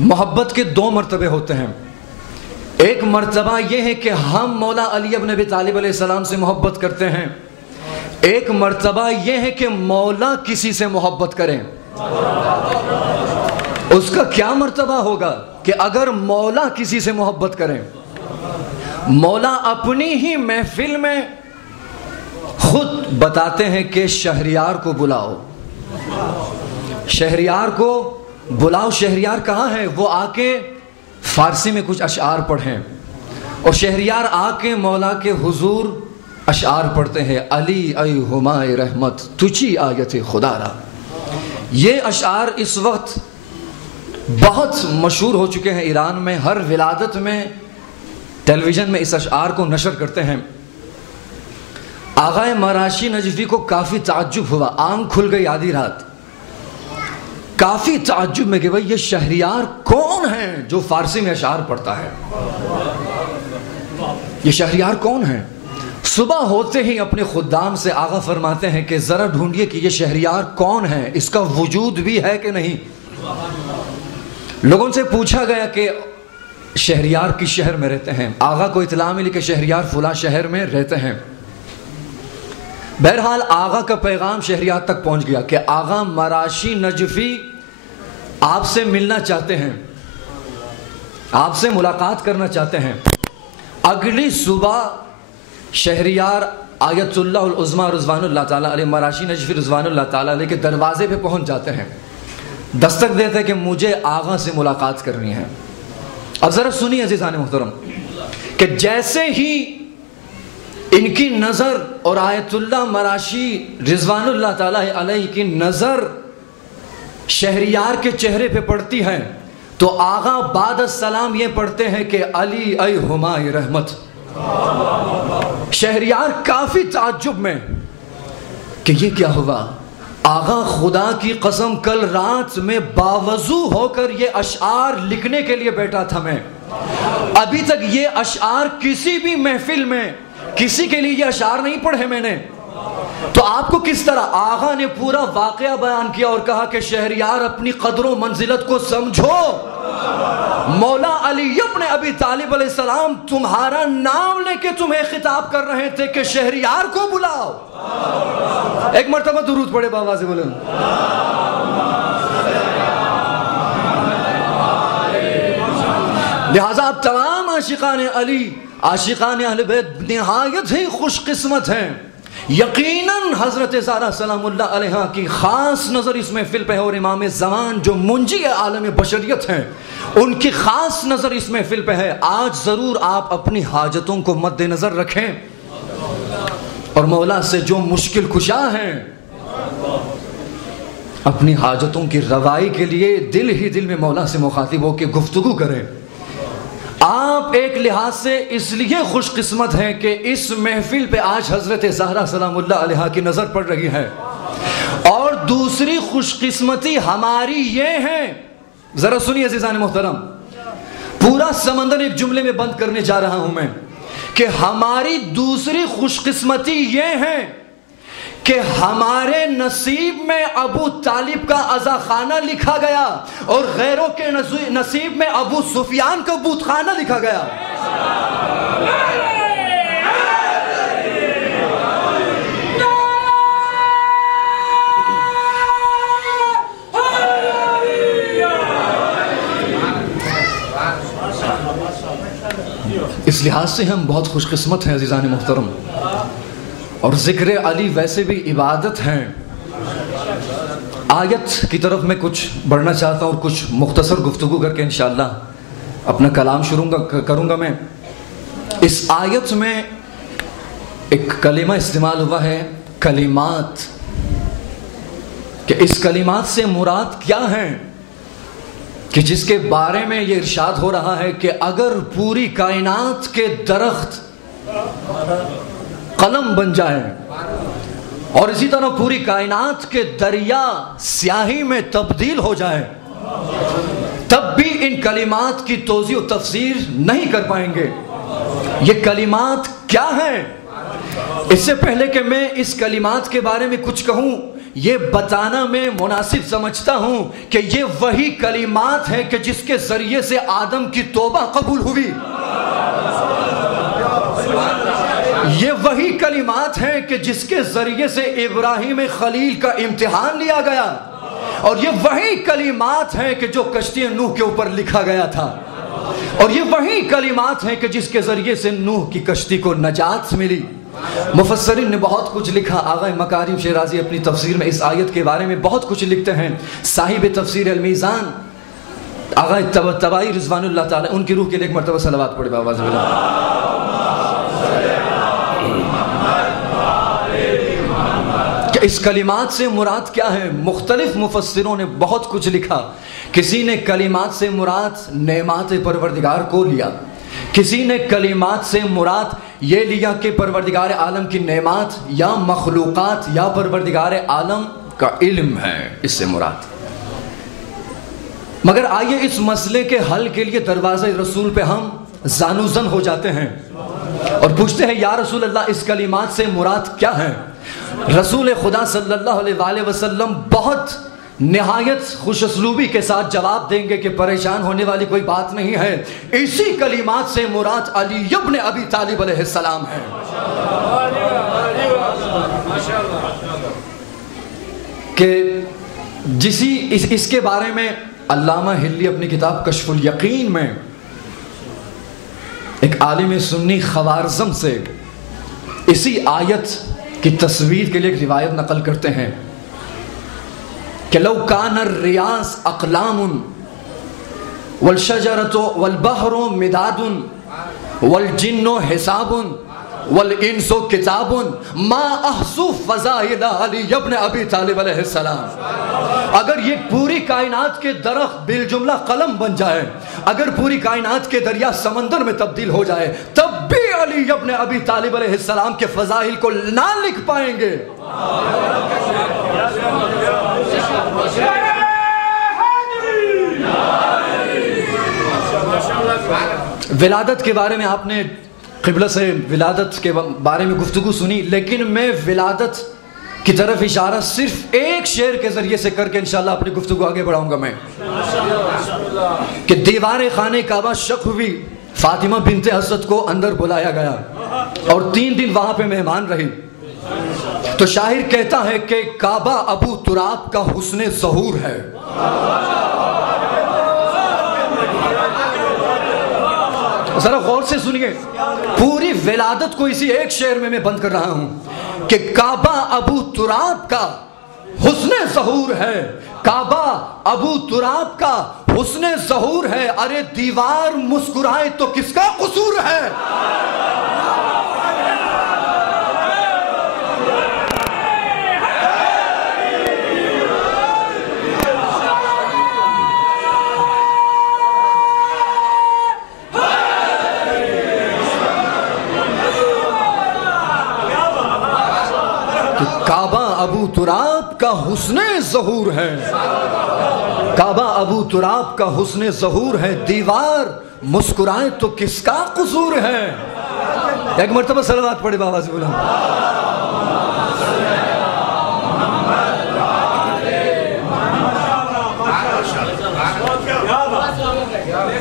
محبت کے دو مرتبے ہوتے ہیں. ایک مرتبہ یہ ہے کہ ہم مولا علی ابن ابی طالب علیہ السلام سے محبت کرتے ہیں. ایک مرتبہ یہ ہے کہ مولا کسی سے محبت کریں. اس کا کیا مرتبہ ہوگا کہ اگر مولا کسی سے محبت کریں؟ مولا اپنی ہی محفل میں خود بتاتے ہیں کہ شہریار کو بلاؤ، شہریار کو بلاؤ. شہریار کہاں ہے؟ وہ آ کے فارسی میں کچھ اشعار پڑھیں، اور شہریار آ کے مولا کے حضور اشعار پڑھتے ہیں. علی ای ہمائے رحمت تجھی آیت خدا را. یہ اشعار اس وقت بہت مشہور ہو چکے ہیں ایران میں. ہر ولادت میں ٹیلی ویژن میں اس اشعار کو نشر کرتے ہیں. آغائے مراشی نجفی کو کافی تعجب ہوا، آنکھ کھل گئی آدھی رات، کافی تعجب میں کہ بھئی یہ شہریار کون ہے جو فارسی میں اشعار پڑھتا ہے؟ یہ شہریار کون ہے؟ صبح ہوتے ہی اپنے خدام سے آغا فرماتے ہیں کہ ذرا ڈھونڈیے کہ یہ شہریار کون ہے، اس کا وجود بھی ہے کہ نہیں. لوگوں سے پوچھا گیا کہ شہریار کس شہر میں رہتے ہیں. آغا کو اطلاع ملی کہ شہریار فلاں شہر میں رہتے ہیں. بہرحال آغا کا پیغام شہریار تک پہنچ گیا کہ آغا مراشی نجفی آپ سے ملنا چاہتے ہیں، آپ سے ملاقات کرنا چاہتے ہیں. اگلی صبح شہریار آیت اللہ العظمیٰ رضوان اللہ تعالیٰ علیہ، مراشی نجفی رضوان اللہ تعالیٰ علیہ کے دروازے پہ پہنچ جاتے ہیں. دستک دیتے ہیں کہ مجھے آغا سے ملاقات کرنی ہے. اب ذرا سنیے عزیزان محترم کہ جیسے ہی ان کی نظر اور آیت اللہ مراشی رضوان اللہ تعالیٰ علیہ کی نظر شہریار کے چہرے پہ پڑتی ہے تو آغا بعد السلام یہ پڑھتے ہیں کہ علی ای ہمائے رحمت. شہریار کافی تعجب میں کہ یہ کیا ہوا. آغا خدا کی قسم کل رات میں باوضو ہو کر یہ اشعار لکھنے کے لیے بیٹھا تھا. میں ابھی تک یہ اشعار کسی بھی محفل میں کسی کے لیے یہ اشعار نہیں پڑھے میں نے. تو آپ کو کس طرح آغا نے پورا واقعہ بیان کیا اور کہا کہ شہریار اپنی قدر و منزلت کو سمجھو. مولا علی ابن ابی طالب علیہ السلام تمہارا نام لے کے تمہیں خطاب کر رہے تھے کہ شہریار کو بلاؤ. ایک مرتبہ درود پڑھے باواز بولے. لہذا آپ تمام عاشقان علی، عاشقان اہل بیت نہایت ہی خوش قسمت ہیں. یقیناً حضرت زہرا سلام اللہ علیہ کی خاص نظر اس محفل پہ ہے، اور امام زمان جو منجی عالم بشریت ہیں ان کی خاص نظر اس محفل پہ ہے. آج ضرور آپ اپنی حاجتوں کو مد نظر رکھیں اور مولا سے جو مشکل کشا ہیں اپنی حاجتوں کی روائی کے لیے دل ہی دل میں مولا سے مخاطب ہو کے گفتگو کریں. آپ ایک لحاظ سے اس لیے خوش قسمت ہیں کہ اس محفل پہ آج حضرت زہرا سلام اللہ علیہ کی نظر پڑ رہی ہے. اور دوسری خوش قسمتی ہماری یہ ہے، ذرا سنیے عزیزان محترم، پورا سمندر ایک جملے میں بند کرنے جا رہا ہوں میں، کہ ہماری دوسری خوش قسمتی یہ ہے کہ ہمارے نصیب میں ابو طالب کا عزا خانہ لکھا گیا اور غیروں کے نصیب میں ابو سفیان کا بت خانہ لکھا گیا. اس لحاظ سے ہم بہت خوش قسمت ہیں عزیزان محترم. اور ذکر علی ویسے بھی عبادت ہیں. آیت کی طرف میں کچھ بڑھنا چاہتا ہوں اور کچھ مختصر گفتگو کر کے انشاءاللہ اپنا کلام شروع کروں گا. میں اس آیت میں ایک کلمہ استعمال ہوا ہے کلمات، کہ اس کلمات سے مراد کیا ہیں، کہ جس کے بارے میں یہ ارشاد ہو رہا ہے کہ اگر پوری کائنات کے درخت قلم بن جائے اور اسی طرح پوری کائنات کے دریا سیاہی میں تبدیل ہو جائے، تب بھی ان کلمات کی توضیح و تفسیر نہیں کر پائیں گے. یہ کلمات کیا ہیں؟ اس سے پہلے کہ میں اس کلمات کے بارے میں کچھ کہوں، یہ بتانا میں مناسب سمجھتا ہوں کہ یہ وہی کلمات ہیں کہ جس کے ذریعے سے آدم کی توبہ قبول ہوئی، یہ وہی کلمات ہیں کہ جس کے ذریعے سے ابراہیم خلیل کا امتحان لیا گیا، اور یہ وہی کلمات ہیں کہ جو کشتی نوح کے اوپر لکھا گیا تھا، اور یہ وہی کلمات ہیں کہ جس کے ذریعے سے نوح کی کشتی کو نجات ملی۔ مفسرین نے بہت کچھ لکھا، آغا مکارم شیرازی اپنی تفسیر میں اس آیت کے بارے میں بہت کچھ لکھتے ہیں، صاحب تفسیر المیزان آغا طبائی رضوان اللہ تعالی، ان کی روح کے لیے ایک مرتبہ صلوات پڑھے باواز بلند۔ کہ اس کلمات سے مراد کیا ہے؟ مختلف مفسروں نے بہت کچھ لکھا، کسی نے کلمات سے مراد نعمات پروردگار کو لیا، کسی نے کلمات سے مراد یہ لیا کہ پروردگار عالم کی نعمات یا مخلوقات یا پروردگار عالم کا علم ہے اس سے مراد۔ مگر آئیے اس مسئلے کے حل کے لیے دروازہ رسول پہ ہم زانوزن ہو جاتے ہیں اور پوچھتے ہیں یا رسول اللہ اس کلمات سے مراد کیا ہے؟ رسول خدا صلی اللہ علیہ وآلہ وسلم بہت نہایت خوش اسلوبی کے ساتھ جواب دیں گے کہ پریشان ہونے والی کوئی بات نہیں ہے، اسی کلمات سے مراد علی ابن ابی طالب علیہ السلام ہے۔ کہ اس کے بارے میں علامہ ہلی اپنی کتاب کشف الیقین میں ایک عالم سنی خوارزم سے اسی آیت کی تصویر کے لیے ایک روایت نقل کرتے ہیں کہ لو کان الریاض اقلام والشجرۃ والبحر مداد والجن حساب والانس کتاب ما احصوا فضائل علی ابن ابی طالب علیہ السلام۔ اگر یہ پوری کائنات کے درخت بالجملہ قلم بن جائے، اگر پوری کائنات کے دریا سمندر میں تبدیل ہو جائے، تب بھی علی ابن ابی طالب علیہ السلام کے فضائل کو نہ لکھ پائیں گے۔ ولادت کے بارے میں آپ نے قبلہ سے ولادت کے بارے میں گفتگو سنی، لیکن میں ولادت کی طرف اشارہ صرف ایک شعر کے ذریعے سے کر کے انشاءاللہ اپنی گفتگو آگے بڑھاؤں گا میں، کہ دیوار خانہ کعبہ شق ہوئی، فاطمہ بنت حضرت کو اندر بلایا گیا اور 3 دن وہاں پہ مہمان رہی، تو شاعر کہتا ہے کہ کعبہ ابو تراب کا حسن ظہور ہے۔ ذرا غور سے سنیے، پوری ولادت کو اسی ایک شعر میں بند کر رہا ہوں کہ کعبہ ابو تراب کا حسن ظہور ہے، کعبہ ابو تراب کا حسن ظہور ہے، ارے دیوار مسکرائے تو کس کا قصور ہے۔ کعبہ ابو تراب کا حسن ظہور ہے، کعبہ ابو تراب کا حسن ظہور ہے، دیوار مسکرائے تو کس کا قصور ہے۔ ایک مرتبہ صلوات پڑھے بابا سے بولا۔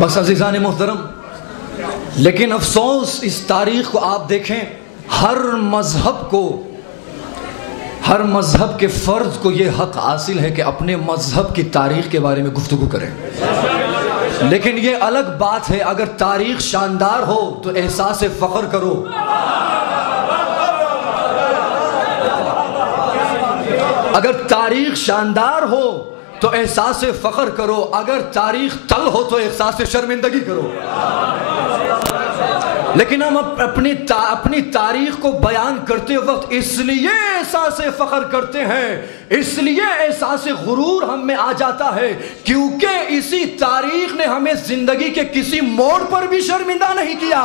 بس عزیزان محترم، لیکن افسوس اس تاریخ کو آپ دیکھیں، ہر مذہب کے فرد کو یہ حق حاصل ہے کہ اپنے مذہب کی تاریخ کے بارے میں گفتگو کریں، لیکن یہ الگ بات ہے اگر تاریخ شاندار ہو تو احساس فخر کرو، اگر تاریخ شاندار ہو تو احساس فخر کرو، اگر تاریخ تل ہو تو احساس شرمندگی کرو۔ لیکن ہم اپنی تاریخ کو بیان کرتے وقت اس لیے احساس فخر کرتے ہیں، اس لیے احساس غرور ہم میں آ جاتا ہے کیونکہ اسی تاریخ نے ہمیں زندگی کے کسی موڑ پر بھی شرمندہ نہیں کیا۔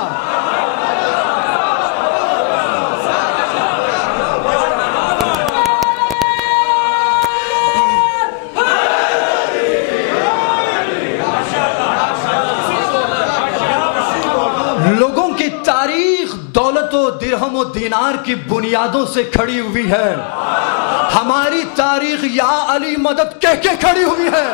لوگوں کی تاریخ دولت و درہم و دینار کی بنیادوں سے کھڑی ہوئی ہے، ہماری تاریخ یا علی مدد کہہ کے کھڑی ہوئی ہے.